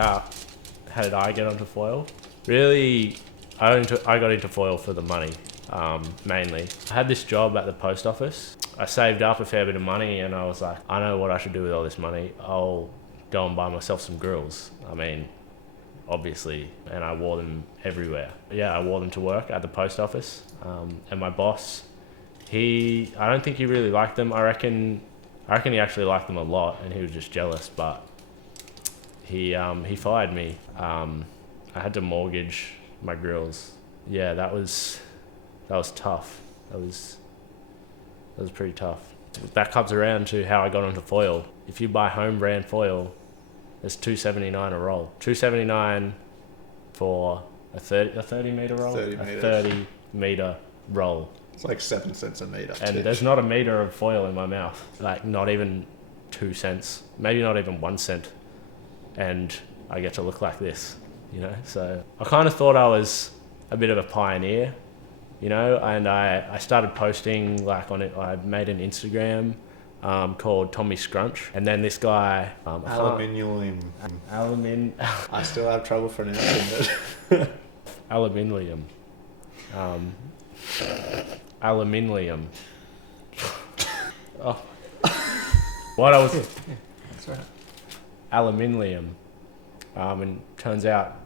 how did I get onto foil? Really, I got into foil for the money, mainly. I had this job at the post office. I saved up a fair bit of money and I was like, I know what I should do with all this money. I'll go and buy myself some grills. I mean, obviously, and I wore them everywhere. Yeah, I wore them to work at the post office. And my boss, I don't think he really liked them. I reckon he actually liked them a lot and he was just jealous, but he fired me. I had to mortgage my grills. Yeah, that was tough. That was pretty tough. That comes around to how I got onto foil. If you buy home brand foil, it's $2.79 a roll. $2.79 for a 30 meter roll. 30 meter roll. It's like 7 cents a meter. And there's not a meter of foil in my mouth. Like not even 2 cents, maybe not even 1 cent. And I get to look like this, you know? So I kind of thought I was a bit of a pioneer, you know? And I started posting like on it. I made an Instagram called Tommy Scrunch. And then this guy... Aluminium. I still have trouble pronouncing it. Aluminium. Aluminium. Oh. What I was... That's right. Aluminium. And turns out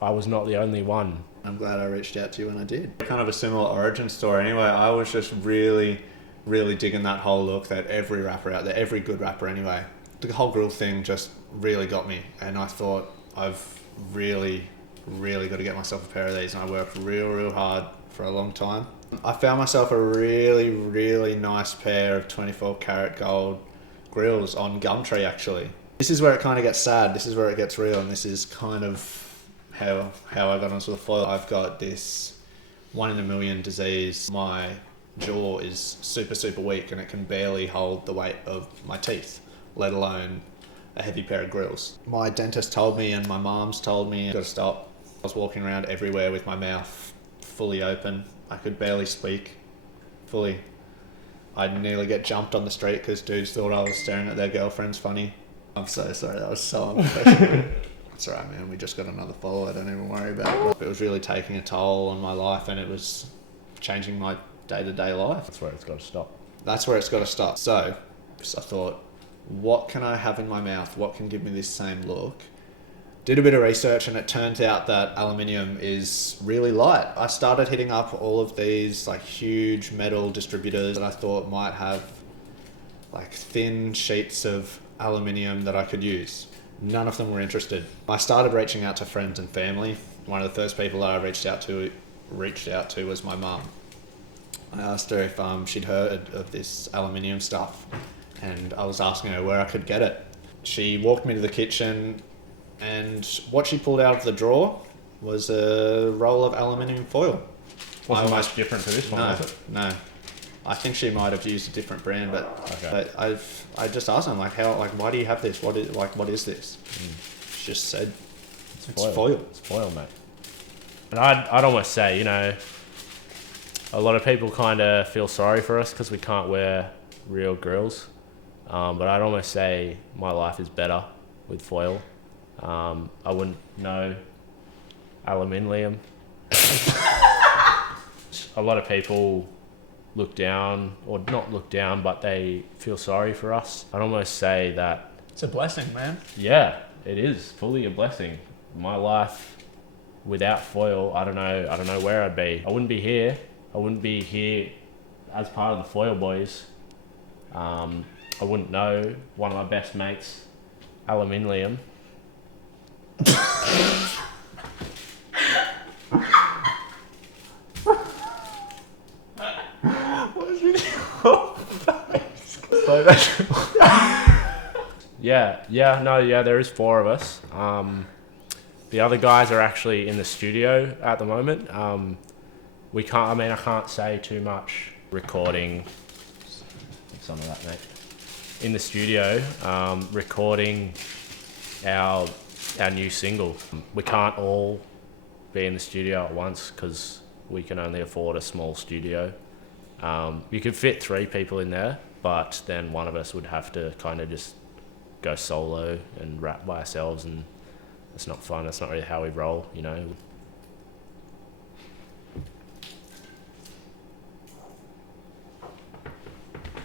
I was not the only one. I'm glad I reached out to you when I did. Kind of a similar origin story. Anyway, I was just really digging that whole look that every rapper out there, every good rapper anyway, the whole grill thing just really got me. And I thought, I've really got to get myself a pair of these. And I worked real hard for a long time. I found myself a really nice pair of 24 karat gold grills on Gumtree actually. This is where it kind of gets sad. This is where it gets real. And this is kind of how I got onto the foil. I've got this 1 in a million disease. My jaw is super weak and it can barely hold the weight of my teeth, let alone a heavy pair of grills. My dentist told me and my mom's told me I've got to stop. I was walking around everywhere with my mouth fully open. I could barely speak fully. I'd nearly get jumped on the street because dudes thought I was staring at their girlfriends funny. I'm so sorry, that was so unprofessional. It's alright man, we just got another follow, don't even worry about it. It was really taking a toll on my life and it was changing my day-to-day life. That's where it's got to stop. That's where it's got to stop. So I thought, what can I have in my mouth? What can give me this same look? Did a bit of research and it turns out that aluminium is really light. I started hitting up all of these like huge metal distributors that I thought might have like thin sheets of aluminium that I could use. None of them were interested. I started reaching out to friends and family. One of the first people that I reached out to was my mum. I asked her if she'd heard of this aluminium stuff and I was asking her where I could get it. She walked me to the kitchen and what she pulled out of the drawer was a roll of aluminium foil. Wasn't much different to this one, was it? No. I think she might have used a different brand, but okay. I just asked her, like, why do you have this? What is this? She just said, it's foil. It's foil, mate. And I'd almost say, you know, a lot of people kind of feel sorry for us because we can't wear real grills. But I'd almost say my life is better with foil. I wouldn't know aluminium. A lot of people look down, or not look down, but they feel sorry for us. I'd almost say that... It's a blessing, man. Yeah, it is fully a blessing. My life without foil, I don't know where I'd be. I wouldn't be here. I wouldn't be here as part of the FOIL Boys. I wouldn't know one of my best mates, aluminium. Yeah, there is 4 of us. The other guys are actually in the studio at the moment. I can't say too much. Recording some of that, mate. In the studio, recording our new single. We can't all be in the studio at once because we can only afford a small studio. You could fit 3 people in there, but then one of us would have to kind of just go solo and rap by ourselves and it's not fun. It's not really how we roll, you know.